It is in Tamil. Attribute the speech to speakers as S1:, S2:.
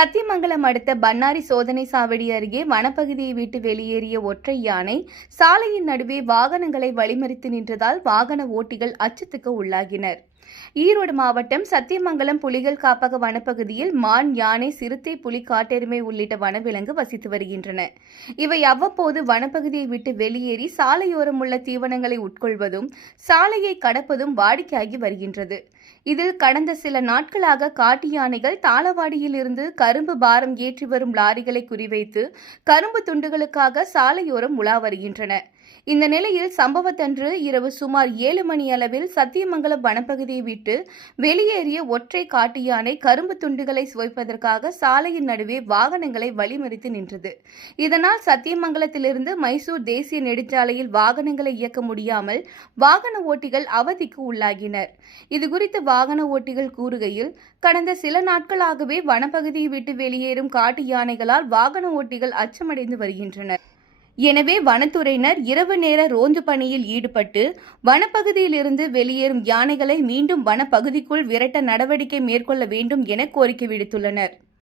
S1: சத்தியமங்கலம் அடுத்த பன்னாரி சோதனை சாவடி அருகே வனப்பகுதியை விட்டு வெளியேறிய ஒற்றை யானை சாலையின் நடுவே வாகனங்களை வழிமறித்து நின்றதால் வாகன ஓட்டிகள் அச்சத்துக்கு உள்ளாகினர். ஈரோடு மாவட்டம் சத்தியமங்கலம் புலிகள் காப்பக வனப்பகுதியில் மான் யானை சிறுத்தை புலி காட்டெருமை உள்ளிட்ட வனவிலங்கு வசித்து வருகின்றன. இவை அவ்வப்போது வனப்பகுதியை விட்டு வெளியேறி சாலையோரம் உள்ள தீவனங்களை உட்கொள்வதும் சாலையை கடப்பதும் வாடிக்கையாகி வருகின்றது. இதில் கடந்த சில நாட்களாக காட்டு யானைகள் தாளவாடியிலிருந்து கரும்பு பாரம் ஏற்றி வரும் லாரிகளை குறிவைத்து கரும்பு துண்டுகளுக்காக சாலையோரம் உலா வருகின்றன. இந்த நிலையில் சம்பவத்தன்று இரவு சுமார் ஏழு மணி அளவில் சத்தியமங்கலம் வனப்பகுதியை விட்டு வெளியேறிய ஒற்றை காட்டு யானை கரும்பு துண்டுகளை சுவைப்பதற்காக சாலையின் நடுவே வாகனங்களை வழிமறித்து நின்றது. இதனால் சத்தியமங்கலத்திலிருந்து மைசூர் தேசிய நெடுஞ்சாலையில் வாகனங்களை இயக்க முடியாமல் வாகன ஓட்டிகள் அவதிக்கு உள்ளாகினர். இதுகுறித்து வாகன ஓட்டிகள் கூறுகையில் கடந்த சில நாட்களாகவே வனப்பகுதியை விட்டு வெளியேறும் காட்டு யானைகளால் வாகன ஓட்டிகள் அச்சமடைந்து வருகின்றனர். எனவே வனத்துறையினர் இரவு நேர ரோந்து பணியில் ஈடுபட்டு வனப்பகுதியிலிருந்து வெளியேறும் யானைகளை மீண்டும் வனப்பகுதிக்குள் விரட்ட நடவடிக்கை மேற்கொள்ள வேண்டும் என கோரிக்கை விடுத்துள்ளனர்.